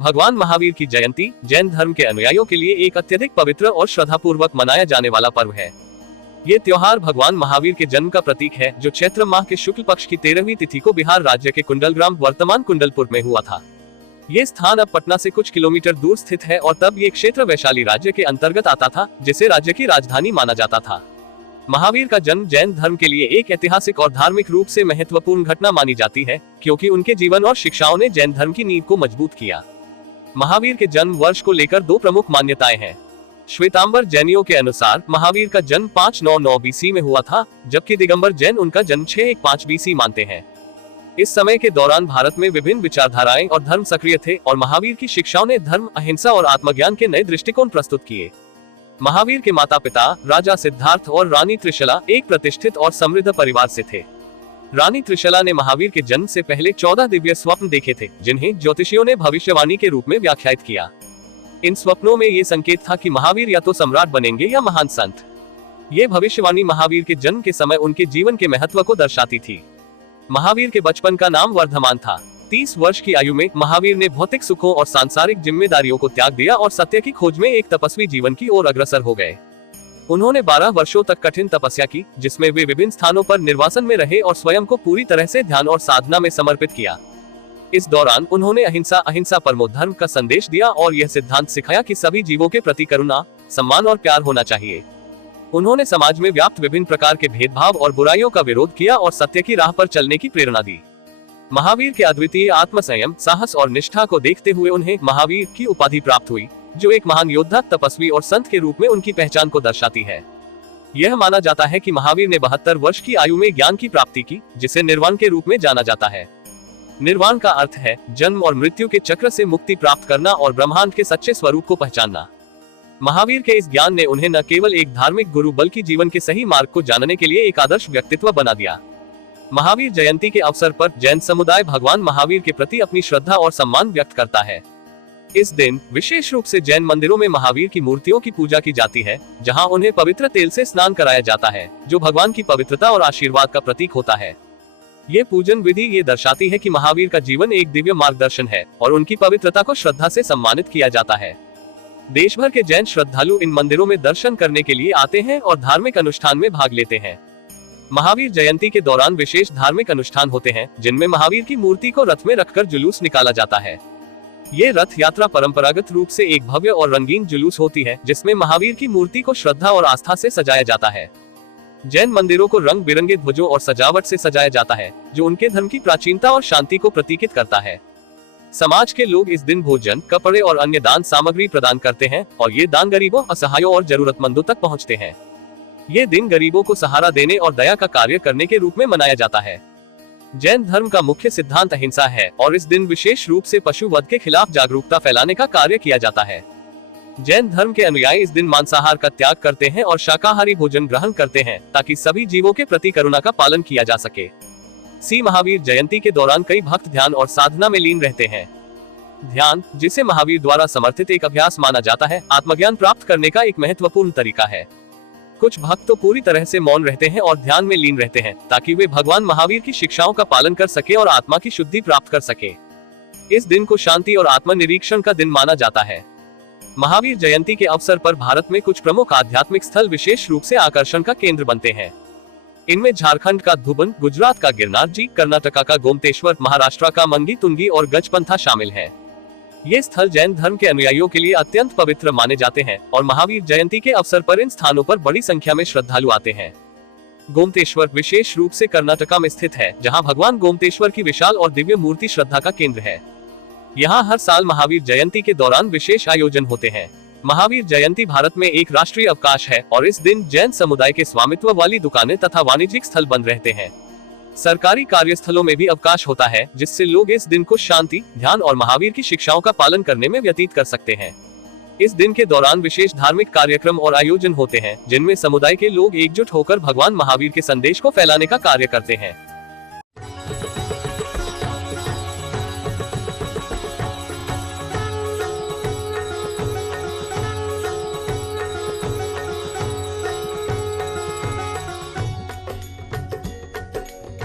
भगवान महावीर की जयंती जैन धर्म के अनुयायियों के लिए एक अत्यधिक पवित्र और श्रद्धापूर्वक मनाया जाने वाला पर्व है। ये त्योहार भगवान महावीर के जन्म का प्रतीक है, जो चैत्र माह के शुक्ल पक्ष की 13वीं तिथि को बिहार राज्य के कुंडलग्राम वर्तमान कुंडलपुर में हुआ था। ये स्थान अब पटना से कुछ किलोमीटर दूर स्थित है और तब ये क्षेत्र वैशाली राज्य के अंतर्गत आता था, जिसे राज्य की राजधानी माना जाता था। महावीर का जन्म जैन धर्म के लिए एक ऐतिहासिक और धार्मिक रूप से महत्वपूर्ण घटना मानी जाती है, क्योंकि उनके जीवन और शिक्षाओं ने जैन धर्म की नींव को मजबूत किया। महावीर के जन्म वर्ष को लेकर दो प्रमुख मान्यताएं हैं। श्वेतांबर जैनियों के अनुसार महावीर का जन्म 599 बीसी में हुआ था, जबकि दिगंबर जैन उनका जन्म 615 बीसी मानते हैं। इस समय के दौरान भारत में विभिन्न विचारधाराएं और धर्म सक्रिय थे और महावीर की शिक्षाओं ने धर्म, अहिंसा और आत्मज्ञान के नए दृष्टिकोण प्रस्तुत किए। महावीर के माता पिता राजा सिद्धार्थ और रानी त्रिशला एक प्रतिष्ठित और समृद्ध परिवार से थे। रानी त्रिशला ने महावीर के जन्म से पहले 14 दिव्य स्वप्न देखे थे, जिन्हें ज्योतिषियों ने भविष्यवाणी के रूप में व्याख्यायित किया। इन स्वप्नों में ये संकेत था कि महावीर या तो सम्राट बनेंगे या महान संत। ये भविष्यवाणी महावीर के जन्म के समय उनके जीवन के महत्व को दर्शाती थी। महावीर के बचपन का नाम वर्धमान था। 30 वर्ष की आयु में महावीर ने भौतिक सुखों और सांसारिक जिम्मेदारियों को त्याग दिया और सत्य की खोज में एक तपस्वी जीवन की ओर अग्रसर हो गए। उन्होंने 12 वर्षों तक कठिन तपस्या की, जिसमें वे विभिन्न स्थानों पर निर्वासन में रहे और स्वयं को पूरी तरह से ध्यान और साधना में समर्पित किया। इस दौरान उन्होंने अहिंसा परमो धर्म का संदेश दिया और यह सिद्धांत सिखाया कि सभी जीवों के प्रति करुणा, सम्मान और प्यार होना चाहिए। उन्होंने समाज में व्याप्त विभिन्न प्रकार के भेदभाव और बुराइयों का विरोध किया और सत्य की राह पर चलने की प्रेरणा दी। महावीर के अद्वितीय आत्मसंयम, साहस और निष्ठा को देखते हुए उन्हें महावीर की उपाधि प्राप्त हुई, जो एक महान योद्धा, तपस्वी और संत के रूप में उनकी पहचान को दर्शाती है। यह माना जाता है कि महावीर ने 72 वर्ष की आयु में ज्ञान की प्राप्ति की, जिसे निर्वाण के रूप में जाना जाता है। निर्वाण का अर्थ है जन्म और मृत्यु के चक्र से मुक्ति प्राप्त करना और ब्रह्मांड के सच्चे स्वरूप को पहचानना। महावीर के इस ज्ञान ने उन्हें न केवल एक धार्मिक गुरु बल्कि जीवन के सही मार्ग को जानने के लिए एक आदर्श व्यक्तित्व बना दिया। महावीर जयंती के अवसर पर जैन समुदाय भगवान महावीर के प्रति अपनी श्रद्धा और सम्मान व्यक्त करता है। इस दिन विशेष रूप से जैन मंदिरों में महावीर की मूर्तियों की पूजा की जाती है, जहां उन्हें पवित्र तेल से स्नान कराया जाता है, जो भगवान की पवित्रता और आशीर्वाद का प्रतीक होता है। ये पूजन विधि ये दर्शाती है कि महावीर का जीवन एक दिव्य मार्गदर्शन है और उनकी पवित्रता को श्रद्धा से सम्मानित किया जाता है। देश भर के जैन श्रद्धालु इन मंदिरों में दर्शन करने के लिए आते हैं और धार्मिक अनुष्ठान में भाग लेते हैं। महावीर जयंती के दौरान विशेष धार्मिक अनुष्ठान होते हैं, जिनमें महावीर की मूर्ति को रथ में रखकर जुलूस निकाला जाता है। ये रथ यात्रा परंपरागत रूप से एक भव्य और रंगीन जुलूस होती है, जिसमें महावीर की मूर्ति को श्रद्धा और आस्था से सजाया जाता है। जैन मंदिरों को रंग बिरंगे ध्वजों और सजावट से सजाया जाता है, जो उनके धर्म की प्राचीनता और शांति को प्रतीकित करता है। समाज के लोग इस दिन भोजन, कपड़े और अन्य दान सामग्री प्रदान करते हैं और ये दान गरीबों, असहायों और जरूरतमंदों तक पहुंचते हैं। ये दिन गरीबों को सहारा देने और दया का कार्य करने के रूप में मनाया जाता है। जैन धर्म का मुख्य सिद्धांत अहिंसा है और इस दिन विशेष रूप से पशु वध के खिलाफ जागरूकता फैलाने का कार्य किया जाता है। जैन धर्म के अनुयायी इस दिन मांसाहार का त्याग करते हैं और शाकाहारी भोजन ग्रहण करते हैं, ताकि सभी जीवों के प्रति करुणा का पालन किया जा सके। महावीर जयंती के दौरान कई भक्त ध्यान और साधना में लीन रहते हैं। ध्यान, जिसे महावीर द्वारा समर्थित एक अभ्यास माना जाता है, आत्मज्ञान प्राप्त करने का एक महत्वपूर्ण तरीका है। कुछ भक्त तो पूरी तरह से मौन रहते हैं और ध्यान में लीन रहते हैं, ताकि वे भगवान महावीर की शिक्षाओं का पालन कर सके और आत्मा की शुद्धि प्राप्त कर सके। इस दिन को शांति और आत्मनिरीक्षण का दिन माना जाता है। महावीर जयंती के अवसर पर भारत में कुछ प्रमुख आध्यात्मिक स्थल विशेष रूप से आकर्षण का केंद्र बनते हैं। इनमें झारखंड का धुबन, गुजरात का गिरनार जी, कर्नाटका का गोमतेश्वर, महाराष्ट्र का मंगी तुंगी और गजपंथा शामिल है। ये स्थल जैन धर्म के अनुयायियों के लिए अत्यंत पवित्र माने जाते हैं और महावीर जयंती के अवसर पर इन स्थानों पर बड़ी संख्या में श्रद्धालु आते हैं। गोमतेश्वर विशेष रूप से कर्नाटका में स्थित है, जहां भगवान गोमतेश्वर की विशाल और दिव्य मूर्ति श्रद्धा का केंद्र है। यहाँ हर साल महावीर जयंती के दौरान विशेष आयोजन होते हैं। महावीर जयंती भारत में एक राष्ट्रीय अवकाश है और इस दिन जैन समुदाय के स्वामित्व वाली दुकानें तथा वाणिज्यिक स्थल बंद रहते हैं। सरकारी कार्यस्थलों में भी अवकाश होता है, जिससे लोग इस दिन को शांति, ध्यान और महावीर की शिक्षाओं का पालन करने में व्यतीत कर सकते हैं। इस दिन के दौरान विशेष धार्मिक कार्यक्रम और आयोजन होते हैं, जिनमें समुदाय के लोग एकजुट होकर भगवान महावीर के संदेश को फैलाने का कार्य करते हैं।